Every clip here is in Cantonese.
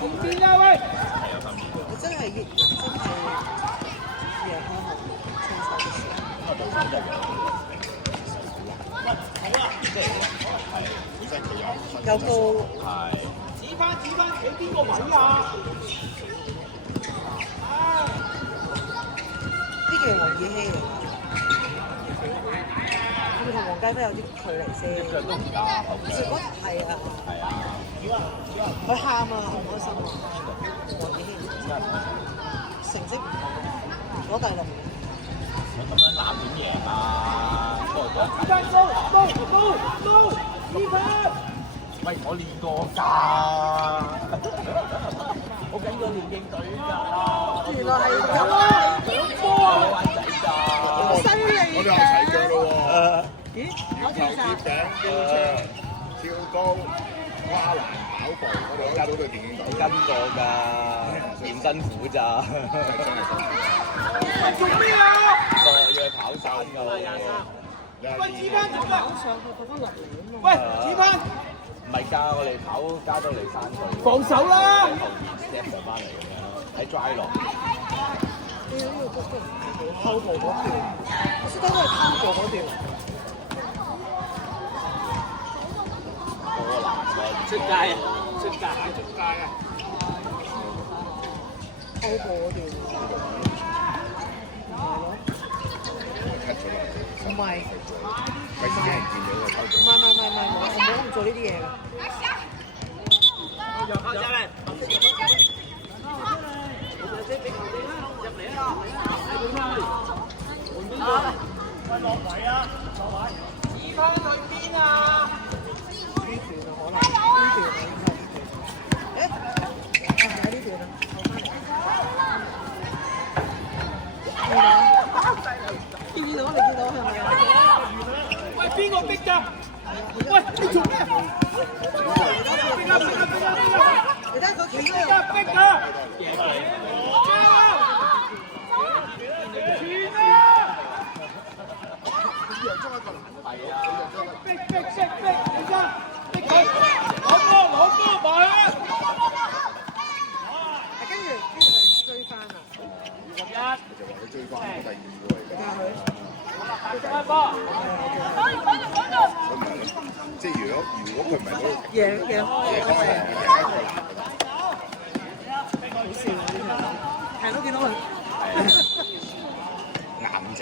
邊啊喂！我真係夜開學青菜嘅時候，有個指翻企邊個位啊？呢個係黃義希嚟㗎，佢同黃家輝有啲距離先。其實嗰日係啊，佢喊啊，好唔開心啊，黃義希成績攞第6。咁樣攬點贏啊？指翻高，指翻！喂，我練過㗎，我跟過練競隊㗎。原來係咁啊！我灣仔㗎，好犀利我哋有齊腳咯喎。咦？頭接頂、標槍、跳高、跨欄、跑步，我哋跟到對電競隊。跟過㗎，嫌辛苦咋？做咩啊？要跑山㗎喎。喂，指翻做咩？上去過翻落嚟啊嘛！喂，指翻！唔係㗎，我哋跑加多利山隊。防守啦！喺後邊 step 上翻嚟咁樣，喺 dry 落。呢個都偷步嗰段，我識得都係偷步嗰段。過欄嘅出街啊！偷步嗰段。唔係。費事俾人見到嘅偷步。唔係，我唔好咁做呢啲嘢㗎。指翻去邊啊？呢段就可能，呢段喺呢段啊，見到你見到係咪啊？喂，邊個逼㗎？喂，你做咩？你睇佢企喺度。逼㗎！逼，你真逼佢，攞波埋！跟住就追翻啦。就話佢追翻第2個嚟㗎。波！佢唔係咯，即係如果佢唔係嗰個贏開，好笑啊！呢場係都見到佢硬直。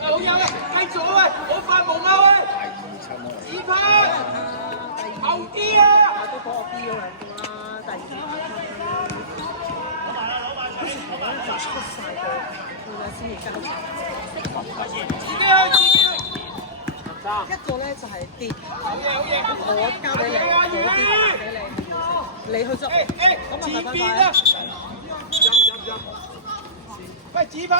好嘢啊！繼續啊喂，好快冇啊喂！指翻！後啲啊！都幫我 B 咗2個啦，第2好似頭咧就出晒個佢咧先至交一個咧就係跌，我交俾你，我跌俾你，你去捉，咁啊拜拜。喂，指翻！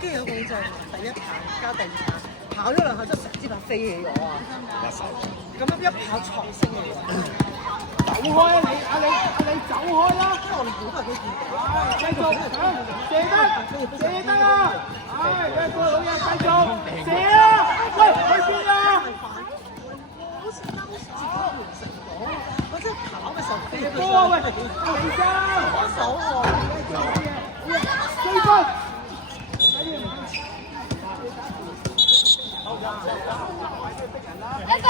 跟住有個就係第1棒交第2棒，跑咗2下之後，成支棒飛起咗啊！咁樣一跑床升嘅喎。走開啊你走開啦！因為我哋估都係佢見到。繼續射得啊！唉，一個老嘢繼續射啊！喂，去邊啊？好似當時自己完成咗，我真係跑嘅時候飛咗波啊喂！回家！幫手喎，追分！一分。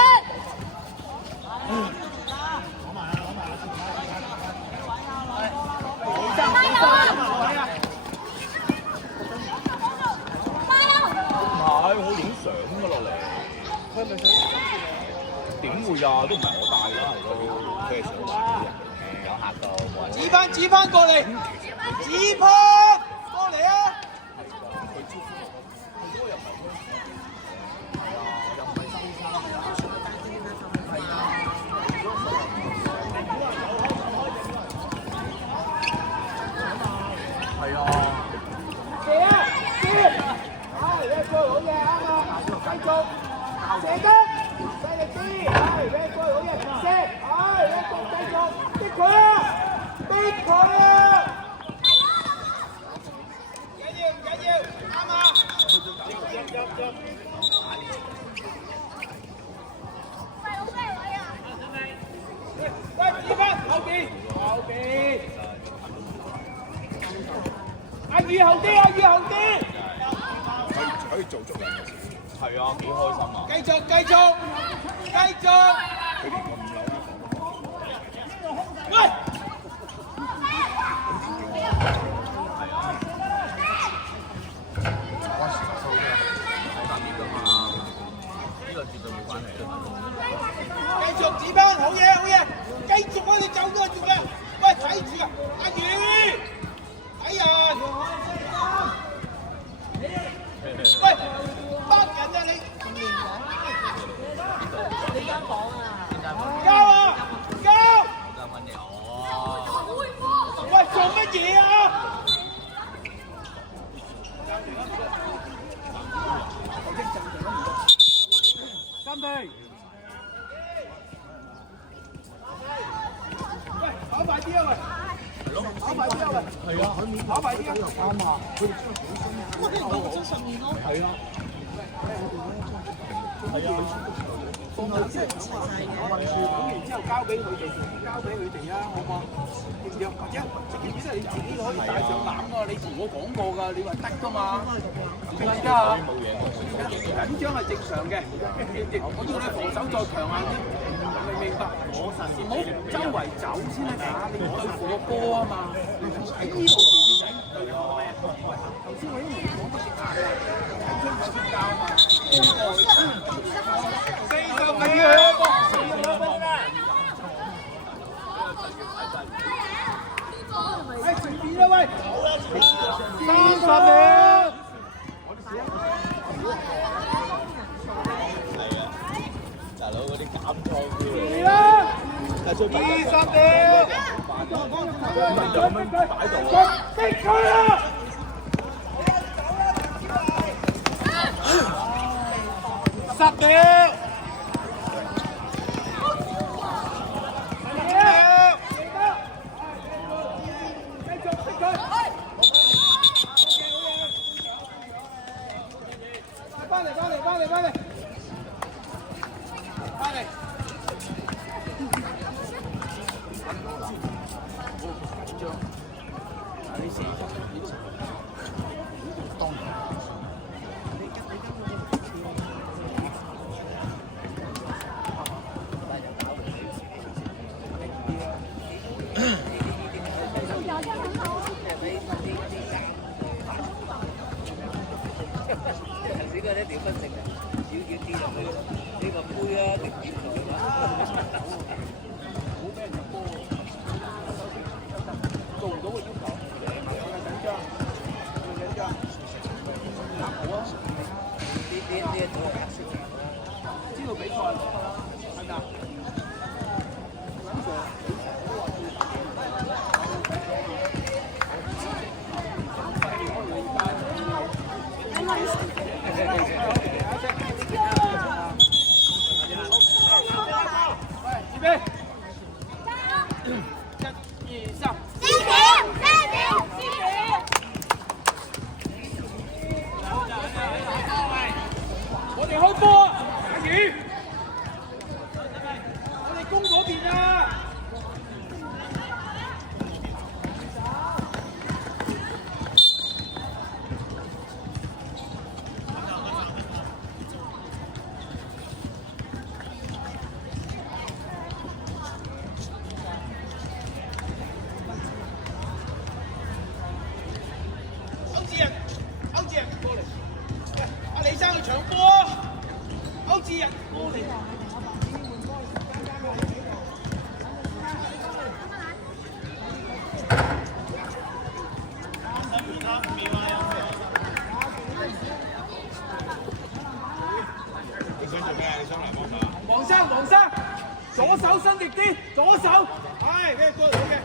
好影相㗎落嚟。佢係咪想點會啊？都唔係我帶啦，係都佢係想玩嘅人，有嚇到。指翻過嚟，指翻過嚟啊！係啊。射啊！射！唉，一個好嘢啱啊！繼續射得，犀利啲！唉，一個好嘢射！唉，一個繼續逼佢啊！逼佢啊！唔緊要，啱啊！越後啲啊，越後啲。可以做足兩個字。係啊，幾開心啊！繼續，繼續，繼續。佢連個5樓都放得喂！繼續指班，好嘢，好嘢！繼續啊，你走咗做咩？喂，睇住啊，阿宇，睇人。喂，北人啊你！你間房啊？交啊！交！喂，做乜嘢啊？三隊。喂，跑快啲啊喂！跑快啲啊喂！係啊，跑快啲啊！啱啊！佢哋真係好辛苦。我哋講咗10年咯。係啊。係啊。放到即係講完之後交俾佢哋，交俾佢哋啊，好嘛？點或者件事係你自己可以帶上籃㗎，你同我講過㗎，你話得㗎嘛？點解啊？緊張係正常嘅，我要你防守再強硬啲，明白？唔好周圍走先得㗎，你對付個波啊嘛。喺呢度頭先我已經講得太啦，睇清楚先教嘛。40秒啊！哎，隨便啦喂！30秒。係啊，大佬嗰啲減倉啲。嚟啦20秒。擺度。逼佢啊！10秒。黃生，左手伸直啲，左手，係咩哥嚟嘅？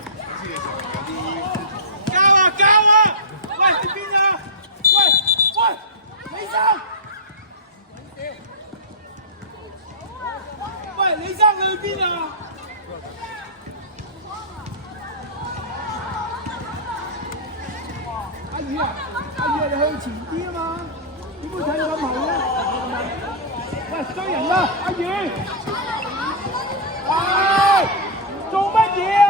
交啊交啊！喂，去邊啊？喂，李生，喂，李生你去邊啊？阿宇啊，你向前啲啊嘛，點會睇到咁後咧？喂，追人啦，阿宇！唉，做乜嘢啊？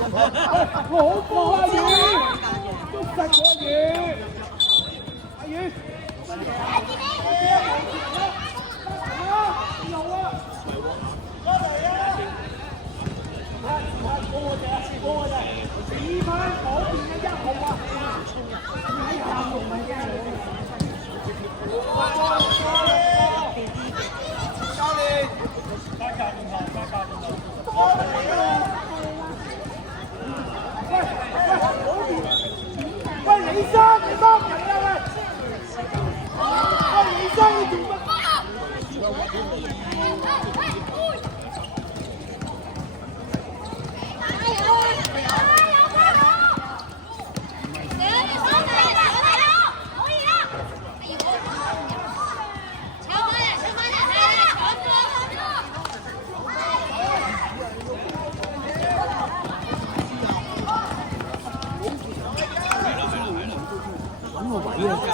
好波啊！魚，捉實咗魚，阿魚，2番嗰邊嘅1號啊！教練，喂，李生，你幫人啊喂！喂，李生，你做乜？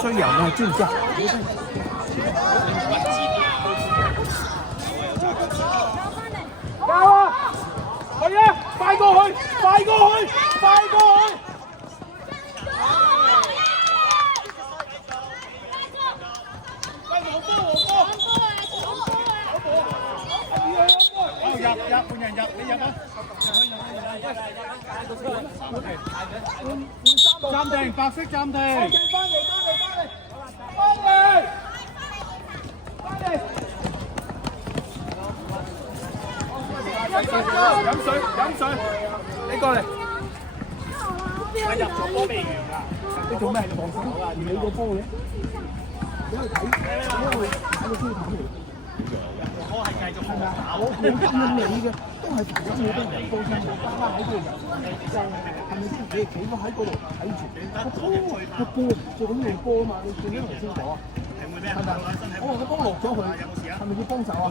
追人啊，知唔知啊？教啊！去啊！快過去！快過去！快過去！喂，黃波！入，換人入，你入啊！暫停，白色暫停。翻嚟！飲水，你過嚟。我入咗波未完㗎。你做咩？防守啊？唔理個波嘅。你去睇，因為睇個焦點嚟。我係繼續係咪啊？我見你嘅都係防守，你都唔高身，翻喺度就係咪先？你企咗喺嗰度睇住個波就咁用波啊嘛！你見啲頭先講啊？係咪？我話個波落咗去，係咪要幫手啊？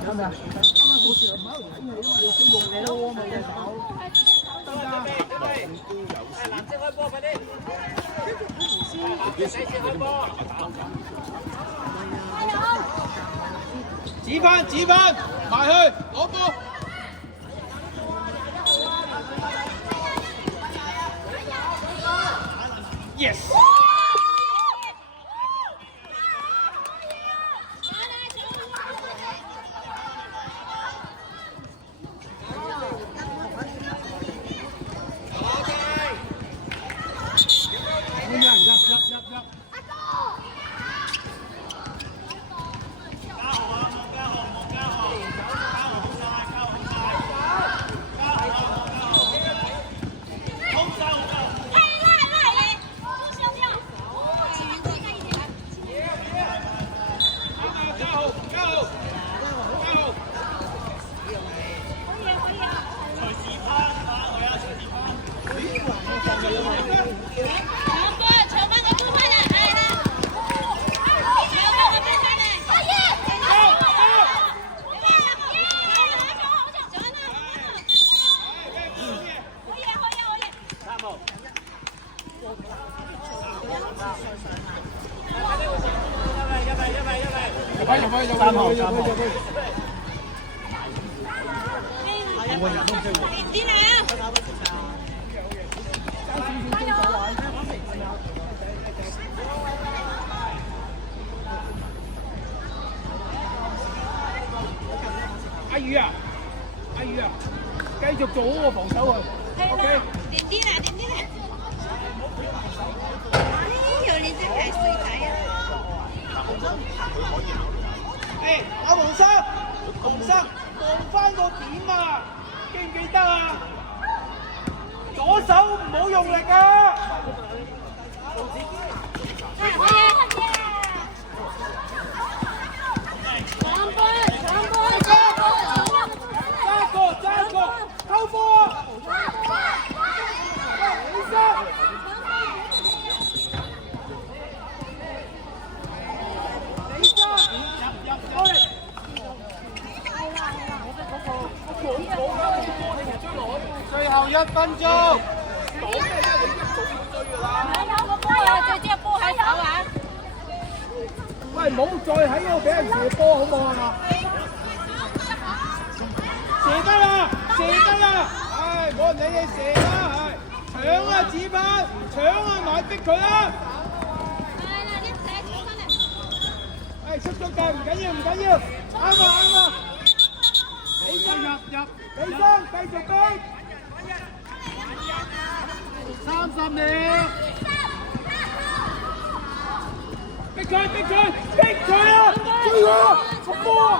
係咪啊？啱啱好似唔喺度睇你啊嘛！你先用波啊嘛，隻手得㗎。藍色開波快啲！開波！指翻，埋去攞波。Yes。阿宇啊，繼續做好個防守啊 ！OK。點啲啦！哎呦，你真係衰仔啊！誒，阿黃生，望翻個點啊！記唔記得啊？左手唔好用力啊！溝波啊！李生，過嚟！最後1分鐘。講咩啫？你一早要追㗎啦！有個波啊！最知個波喺手啊！喂，唔好再喺度俾人射波好冇啊！射得啦！射得啦！唉，唉，冇人理你射啦，係搶啊子攀，搶啊埋逼佢啦！係出咗界唔緊要，唔緊要，啱啊啱啊！起身起身，繼續逼！30秒，逼佢啊！追佢啊！速波啊！